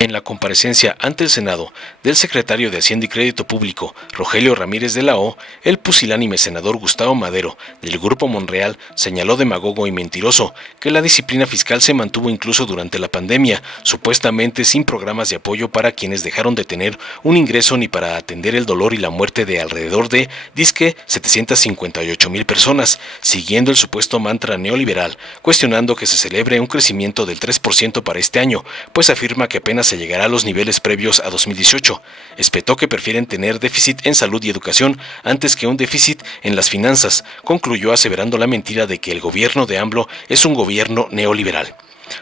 En la comparecencia ante el Senado del secretario de Hacienda y Crédito Público, Rogelio Ramírez de la O, el pusilánime senador Gustavo Madero, del Grupo Monreal, señaló demagogo y mentiroso que la disciplina fiscal se mantuvo incluso durante la pandemia, supuestamente sin programas de apoyo para quienes dejaron de tener un ingreso ni para atender el dolor y la muerte de alrededor de, disque, 758,000 personas, siguiendo el supuesto mantra neoliberal, cuestionando que se celebre un crecimiento del 3% para este año, pues afirma que apenas se llegará a los niveles previos a 2018. Espetó que prefieren tener déficit en salud y educación antes que un déficit en las finanzas. Concluyó aseverando la mentira de que el gobierno de AMLO es un gobierno neoliberal.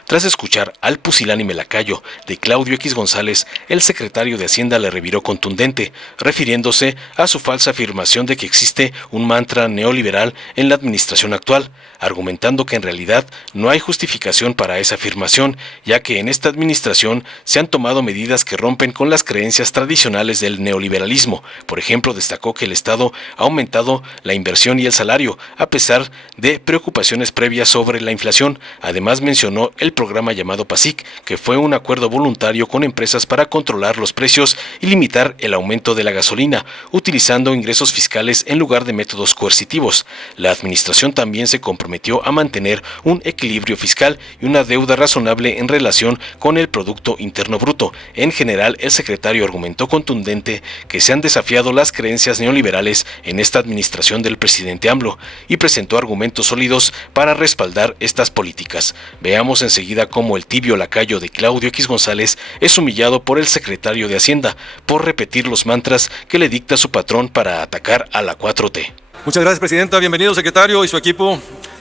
Tras escuchar al pusilánime lacayo de Claudio X González, el secretario de Hacienda le reviró contundente, refiriéndose a su falsa afirmación de que existe un mantra neoliberal en la administración actual, argumentando que en realidad no hay justificación para esa afirmación, ya que en esta administración se han tomado medidas que rompen con las creencias tradicionales del neoliberalismo. Por ejemplo, destacó que el Estado ha aumentado la inversión y el salario, a pesar de preocupaciones previas sobre la inflación. Además, mencionó el programa llamado PASIC, que fue un acuerdo voluntario con empresas para controlar los precios y limitar el aumento de la gasolina, utilizando ingresos fiscales en lugar de métodos coercitivos. La administración también se comprometió a mantener un equilibrio fiscal y una deuda razonable en relación con el Producto Interno Bruto. En general, el secretario argumentó contundente que se han desafiado las creencias neoliberales en esta administración del presidente AMLO y presentó argumentos sólidos para respaldar estas políticas. Veamos enseguida cómo el tibio lacayo de Claudio X González es humillado por el secretario de Hacienda por repetir los mantras que le dicta su patrón para atacar a la 4T. Muchas gracias, presidenta. Bienvenido, secretario, y su equipo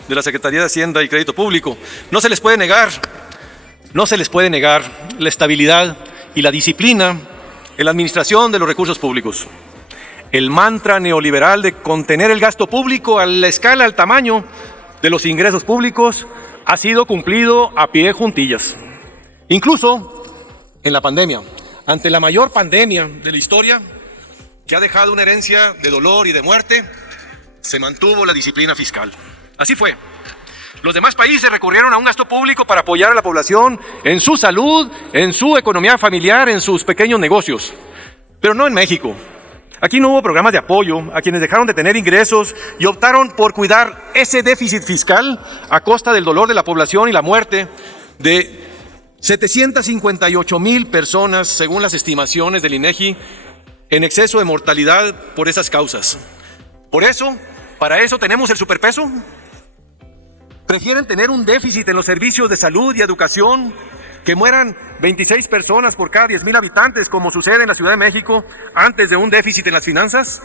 de la Secretaría de Hacienda y Crédito Público. No se les puede negar la estabilidad y la disciplina en la administración de los recursos públicos. El mantra neoliberal de contener el gasto público a la escala, al tamaño de los ingresos públicos ha sido cumplido a pie juntillas. Incluso en la pandemia, ante la mayor pandemia de la historia, que ha dejado una herencia de dolor y de muerte, se mantuvo la disciplina fiscal. Así fue. Los demás países recurrieron a un gasto público para apoyar a la población en su salud, en su economía familiar, en sus pequeños negocios. Pero no en México. Aquí no hubo programas de apoyo a quienes dejaron de tener ingresos y optaron por cuidar ese déficit fiscal a costa del dolor de la población y la muerte de 758,000 personas, según las estimaciones del INEGI, en exceso de mortalidad por esas causas. Por eso, para eso tenemos el superpeso. Prefieren tener un déficit en los servicios de salud y educación, que mueran 26 personas por cada 10,000 habitantes, como sucede en la Ciudad de México, antes de un déficit en las finanzas.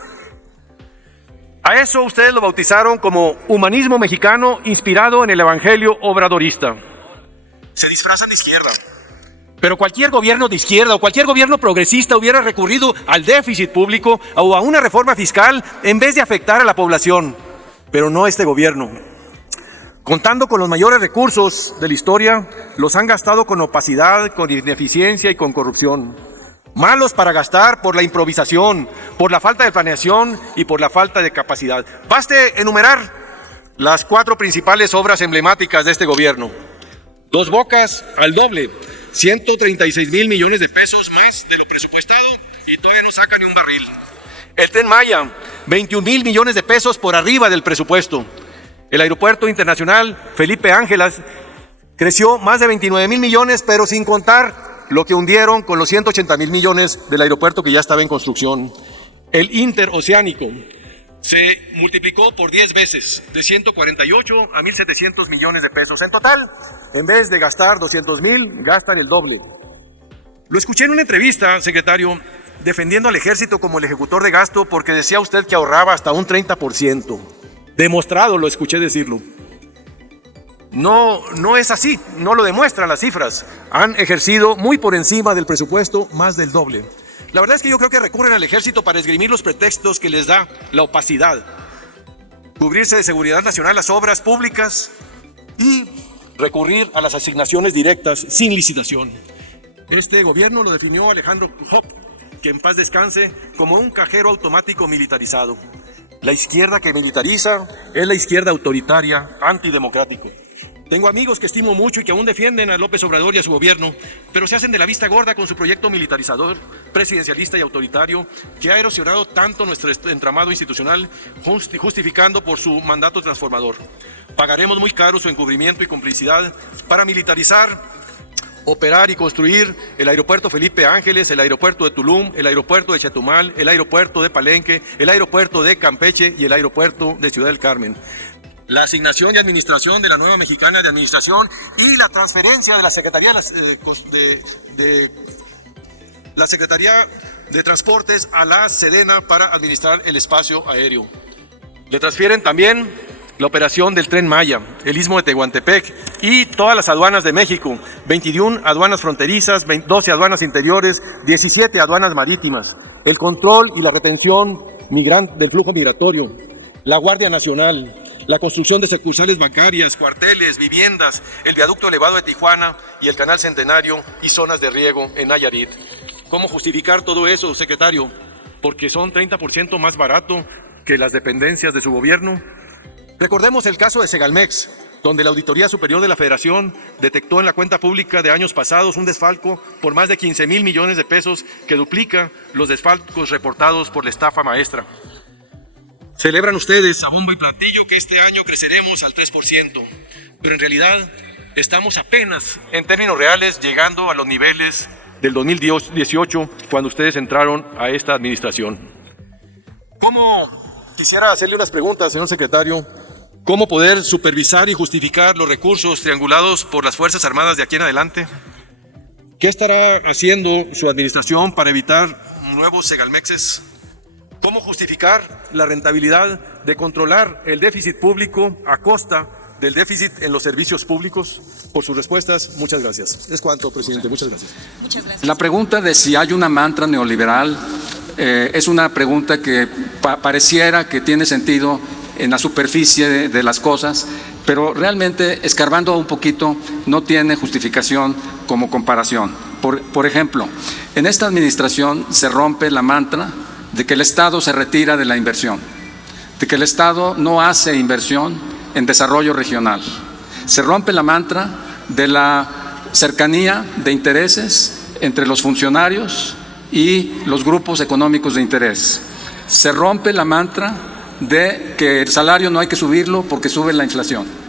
A eso ustedes lo bautizaron como humanismo mexicano inspirado en el evangelio obradorista. Se disfrazan de izquierda. Pero cualquier gobierno de izquierda o cualquier gobierno progresista hubiera recurrido al déficit público o a una reforma fiscal en vez de afectar a la población. Pero no este gobierno. Contando con los mayores recursos de la historia, los han gastado con opacidad, con ineficiencia y con corrupción. Malos para gastar por la improvisación, por la falta de planeación y por la falta de capacidad. Baste enumerar las 4 principales obras emblemáticas de este gobierno. Dos Bocas al doble, 136,000 millones de pesos más de lo presupuestado y todavía no saca ni un barril. El Tren Maya, 21,000 millones de pesos por arriba del presupuesto. El Aeropuerto Internacional Felipe Ángeles creció más de 29,000 millones, pero sin contar lo que hundieron con los 180,000 millones del aeropuerto que ya estaba en construcción. El Interoceánico se multiplicó por 10 veces, de 148 a 1,700 millones de pesos. En total, en vez de gastar 200,000, gastan el doble. Lo escuché en una entrevista, secretario, defendiendo al ejército como el ejecutor de gasto porque decía usted que ahorraba hasta un 30%. Demostrado, lo escuché decirlo. No es así, no lo demuestran las cifras. Han ejercido muy por encima del presupuesto, más del doble. La verdad es que yo creo que recurren al ejército para esgrimir los pretextos que les da la opacidad. Cubrirse de seguridad nacional las obras públicas y recurrir a las asignaciones directas sin licitación. Este gobierno lo definió Alejandro Krujov, que en paz descanse, como un cajero automático militarizado. La izquierda que militariza es la izquierda autoritaria, antidemocrático. Tengo amigos que estimo mucho y que aún defienden a López Obrador y a su gobierno, pero se hacen de la vista gorda con su proyecto militarizador, presidencialista y autoritario, que ha erosionado tanto nuestro entramado institucional, justificando por su mandato transformador. Pagaremos muy caro su encubrimiento y complicidad para militarizar, operar y construir el aeropuerto Felipe Ángeles, el aeropuerto de Tulum, el aeropuerto de Chetumal, el aeropuerto de Palenque, el aeropuerto de Campeche y el aeropuerto de Ciudad del Carmen. La asignación y administración de la nueva Mexicana de Administración y la transferencia de la Secretaría de Transportes a la Sedena para administrar el espacio aéreo. Le transfieren también la operación del Tren Maya, el Istmo de Tehuantepec y todas las aduanas de México, 21 aduanas fronterizas, 12 aduanas interiores, 17 aduanas marítimas, el control y la retención del flujo migratorio, la Guardia Nacional, la construcción de sucursales bancarias, cuarteles, viviendas, el viaducto elevado de Tijuana y el canal Centenario y zonas de riego en Nayarit. ¿Cómo justificar todo eso, secretario? Porque son 30% más barato que las dependencias de su gobierno. Recordemos el caso de Segalmex, donde la Auditoría Superior de la Federación detectó en la cuenta pública de años pasados un desfalco por más de 15,000 millones de pesos que duplica los desfalcos reportados por la estafa maestra. Celebran ustedes a bombo y platillo que este año creceremos al 3%, pero en realidad estamos apenas, en términos reales, llegando a los niveles del 2018, cuando ustedes entraron a esta administración. Quisiera hacerle unas preguntas, señor secretario. ¿Cómo poder supervisar y justificar los recursos triangulados por las Fuerzas Armadas de aquí en adelante? ¿Qué estará haciendo su administración para evitar nuevos Segalmexes? ¿Cómo justificar la rentabilidad de controlar el déficit público a costa del déficit en los servicios públicos? Por sus respuestas, muchas gracias. Es cuanto, presidente. Muchas gracias. Muchas gracias. La pregunta de si hay una mantra neoliberal es una pregunta que pareciera que tiene sentido en la superficie de las cosas, pero realmente, escarbando un poquito, no tiene justificación como comparación. Por ejemplo, en esta administración se rompe la mantra de que el Estado se retira de la inversión, de que el Estado no hace inversión en desarrollo regional. Se rompe la mantra de la cercanía de intereses entre los funcionarios y los grupos económicos de interés. Se rompe la mantra de que el salario no hay que subirlo porque sube la inflación.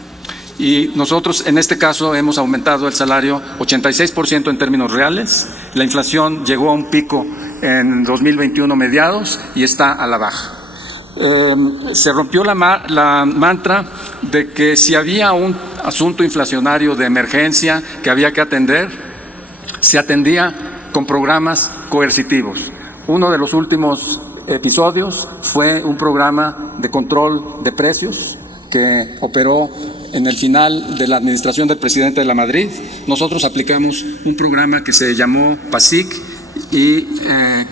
Y nosotros en este caso hemos aumentado el salario 86% en términos reales. La inflación llegó a un pico en 2021 mediados y está a la baja. Se rompió la mantra de que si había un asunto inflacionario de emergencia que había que atender, se atendía con programas coercitivos. Uno de los últimos episodios fue un programa de control de precios que operó en el final de la administración del presidente de la Madrid. Nosotros aplicamos un programa que se llamó PASIC y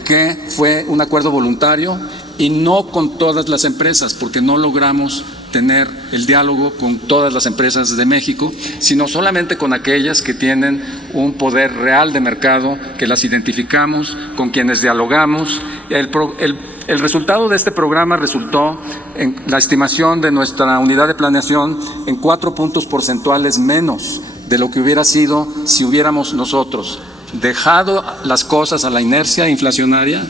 que fue un acuerdo voluntario y no con todas las empresas, porque no logramos tener el diálogo con todas las empresas de México, sino solamente con aquellas que tienen un poder real de mercado, que las identificamos, con quienes dialogamos. El resultado de este programa resultó en la estimación de nuestra unidad de planeación en 4 puntos porcentuales menos de lo que hubiera sido si hubiéramos nosotros dejado las cosas a la inercia inflacionaria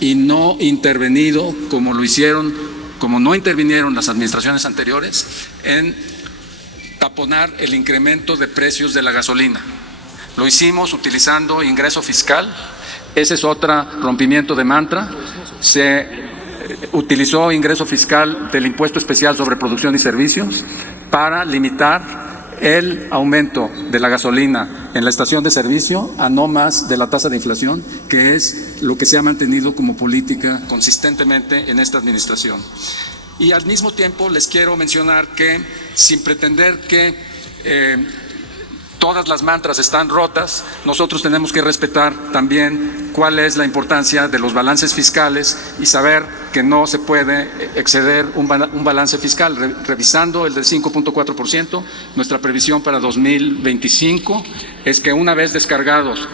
y no intervenido como lo hicieron, como no intervinieron las administraciones anteriores, en taponar el incremento de precios de la gasolina. Lo hicimos utilizando ingreso fiscal. Ese es otro rompimiento de mantra. Se utilizó ingreso fiscal del impuesto especial sobre producción y servicios para limitar el aumento de la gasolina en la estación de servicio a no más de la tasa de inflación, que es lo que se ha mantenido como política consistentemente en esta administración. Y al mismo tiempo les quiero mencionar que, sin pretender que todas las mantras están rotas, nosotros tenemos que respetar también cuál es la importancia de los balances fiscales y saber que no se puede exceder un balance fiscal. Revisando el del 5.4%, nuestra previsión para 2025 es que una vez descargados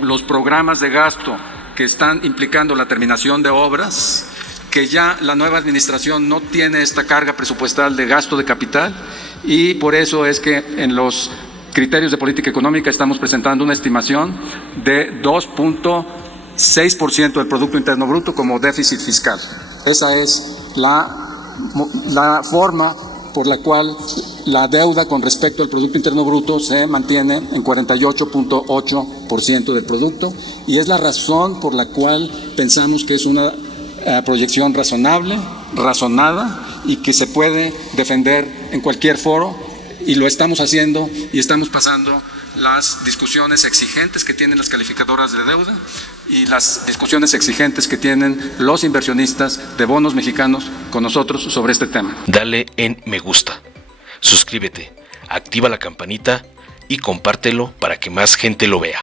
los programas de gasto que están implicando la terminación de obras, que ya la nueva administración no tiene esta carga presupuestal de gasto de capital y por eso es que en los criterios de política económica estamos presentando una estimación de 2.6% del Producto Interno Bruto como déficit fiscal. Esa es la forma por la cual la deuda con respecto al Producto Interno Bruto se mantiene en 48.8% del producto, y es la razón por la cual pensamos que es una proyección razonable, razonada, y que se puede defender en cualquier foro, y lo estamos haciendo, y estamos pasando las discusiones exigentes que tienen las calificadoras de deuda y las discusiones exigentes que tienen los inversionistas de bonos mexicanos con nosotros sobre este tema. Dale en me gusta, suscríbete, activa la campanita y compártelo para que más gente lo vea.